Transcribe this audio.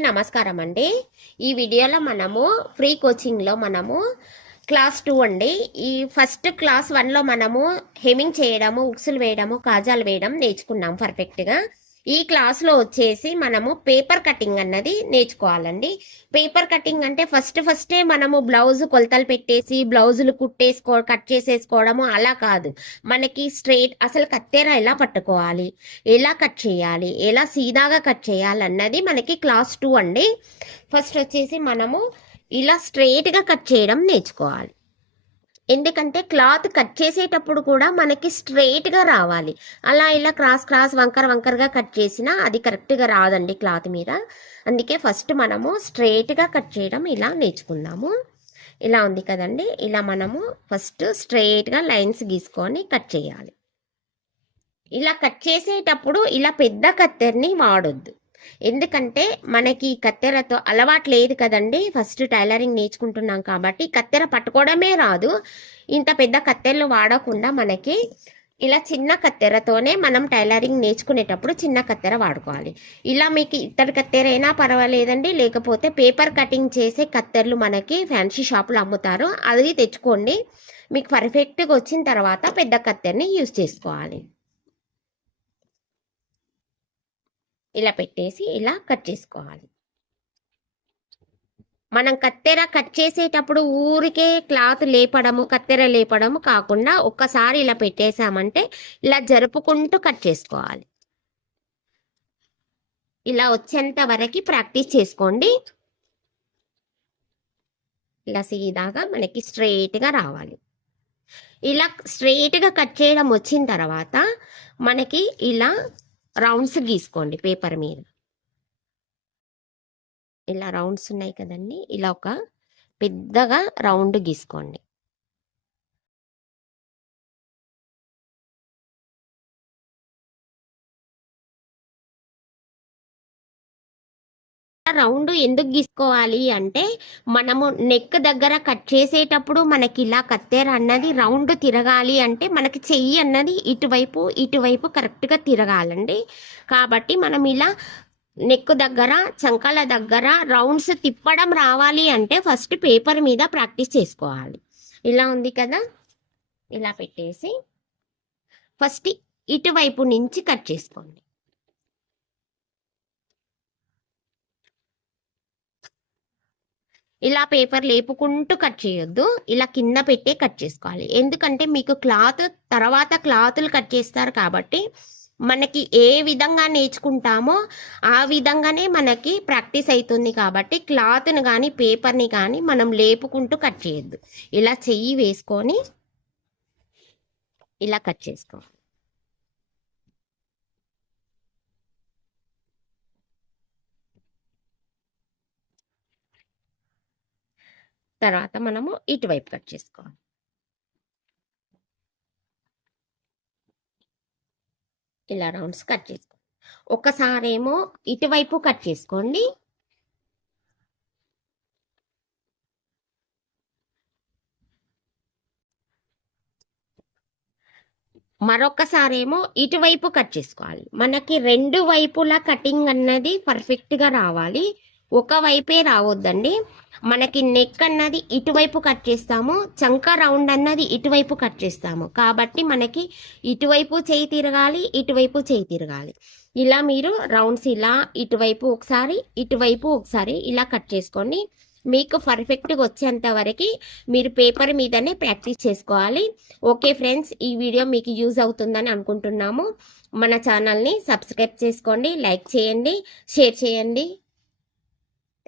నమస్కారం అండి. ఈ వీడియోలో మనము ఫ్రీ కోచింగ్లో మనము క్లాస్ 2 అండి. ఈ ఫస్ట్ క్లాస్ 1లో మనము హెమింగ్ చేయడము, ఉక్సులు వేయడము, కాజాలు వేయడం నేర్చుకున్నాం పర్ఫెక్ట్గా. ఈ క్లాస్లో వచ్చేసి మనము పేపర్ కటింగ్ అన్నది నేర్చుకోవాలండి. పేపర్ కటింగ్ అంటే ఫస్టే మనము బ్లౌజ్ కొలతలు పెట్టేసి బ్లౌజులు కట్ చేసేసుకోవడము అలా కాదు. మనకి స్ట్రైట్ అసలు కత్తెర ఎలా పట్టుకోవాలి, ఎలా కట్ చేయాలి, ఎలా సీదాగా కట్ చేయాలి అన్నది మనకి క్లాస్ 2 అండి. ఫస్ట్ వచ్చేసి మనము ఇలా స్ట్రైట్గా కట్ చేయడం నేర్చుకోవాలి. ఎందుకంటే క్లాత్ కట్ చేసేటప్పుడు కూడా మనకి స్ట్రైట్గా రావాలి. అలా ఇలా క్రాస్ వంకరగా కట్ చేసినా అది కరెక్ట్గా రాదండి క్లాత్ మీద. అందుకే ఫస్ట్ మనము స్ట్రైట్గా కట్ చేయడం ఇలా నేర్చుకుందాము. ఇలా ఉంది కదండి, ఇలా మనము ఫస్ట్ స్ట్రైట్గా లైన్స్ గీసుకొని కట్ చేయాలి. ఇలా కట్ చేసేటప్పుడు ఇలా పెద్ద కత్తెరని వాడొద్దు. ఎందుకంటే మనకి కత్తెరతో అలవాటు లేదు కదండి. ఫస్ట్ టైలరింగ్ నేర్చుకుంటున్నాం కాబట్టి కత్తెర పట్టుకోవడమే రాదు. ఇంత పెద్ద కత్తెరలు వాడకుండా మనకి ఇలా చిన్న కత్తెరతోనే మనం టైలరింగ్ నేర్చుకునేటప్పుడు చిన్న కత్తెర వాడుకోవాలి. ఇలా మీకు ఇత్తడి కత్తెర అయినా పర్వాలేదండి, లేకపోతే పేపర్ కటింగ్ చేసే కత్తెరలు మనకి ఫ్యాన్సీ షాపులు అమ్ముతారు, అది తెచ్చుకోండి. మీకు పర్ఫెక్ట్గా వచ్చిన తర్వాత పెద్ద కత్తెరని యూజ్ చేసుకోవాలి. ఇలా పెట్టేసి ఇలా కట్ చేసుకోవాలి. మనం కత్తెర కట్ చేసేటప్పుడు ఊరికే క్లాత్ కత్తెర లేపడము కాకుండా ఒక్కసారి ఇలా పెట్టేసామంటే ఇలా జరుపుకుంటూ కట్ చేసుకోవాలి. ఇలా వచ్చేంత వరకు ప్రాక్టీస్ చేసుకోండి. ఇలా సీదాగా మనకి స్ట్రైట్గా రావాలి. ఇలా స్ట్రైట్గా కట్ చేయడం వచ్చిన తర్వాత మనకి ఇలా రౌండ్స్ గీసుకోండి పేపర్ మీద. ఇలా రౌండ్స్ ఉన్నాయి కదండి, ఇలా ఒక పెద్దగా రౌండ్ గీసుకోండి. రౌండ్ ఎందుకు గీసుకోవాలి అంటే మనము నెక్ దగ్గర కట్ చేసేటప్పుడు మనకి ఇలా కత్తెర అన్నది రౌండ్ తిరగాలి అంటే మనకి చెయ్యి అన్నది ఇటువైపు కరెక్ట్గా తిరగాలండి. కాబట్టి మనం ఇలా నెక్ దగ్గర చంకాల దగ్గర రౌండ్స్ తిప్పడం రావాలి అంటే ఫస్ట్ పేపర్ మీద ప్రాక్టీస్ చేసుకోవాలి. ఇలా ఉంది కదా, ఇలా పెట్టేసి ఫస్ట్ ఇటువైపు నుంచి కట్ చేసుకోండి. ఇలా పేపర్ లేపుకుంటూ కట్ చేయొద్దు, ఇలా కింద పెట్టే కట్ చేసుకోవాలి. ఎందుకంటే మీకు తర్వాత క్లాతులు కట్ చేస్తారు కాబట్టి మనకి ఏ విధంగా నేర్చుకుంటామో ఆ విధంగానే మనకి ప్రాక్టీస్ అవుతుంది. కాబట్టి క్లాత్ని కానీ పేపర్ని కానీ మనం లేపుకుంటూ కట్ చేయొద్దు. ఇలా చెయ్యి వేసుకొని ఇలా కట్ చేసుకోవాలి. తర్వాత మనము ఇటువైపు కట్ చేసుకోవాలి. ఇలా రౌండ్స్ కట్ చేసుకోండి. ఒకసారేమో ఇటువైపు కట్ చేసుకోండి, మరొకసారేమో ఇటువైపు కట్ చేసుకోవాలి. మనకి రెండు వైపులా కటింగ్ అన్నది పర్ఫెక్ట్గా రావాలి, ఒక వైపే రావద్దండి. మనకి నెక్ అన్నది ఇటువైపు కట్ చేస్తాము, చంక రౌండ్ అన్నది ఇటువైపు కట్ చేస్తాము. కాబట్టి మనకి ఇటువైపు చేయి తిరగాలి, ఇటువైపు చేయి తిరగాలి. ఇలా మీరు రౌండ్స్ ఇలా ఇటువైపు ఒకసారి ఇలా కట్ చేసుకోండి. మీకు పర్ఫెక్ట్గా వచ్చేంత వరకు మీరు పేపర్ మీదనే ప్రాక్టీస్ చేసుకోవాలి. ఓకే ఫ్రెండ్స్, ఈ వీడియో మీకు యూజ్ అవుతుందని అనుకుంటున్నాము. మన ఛానల్ని సబ్స్క్రైబ్ చేసుకోండి, లైక్ చేయండి, షేర్ చేయండి.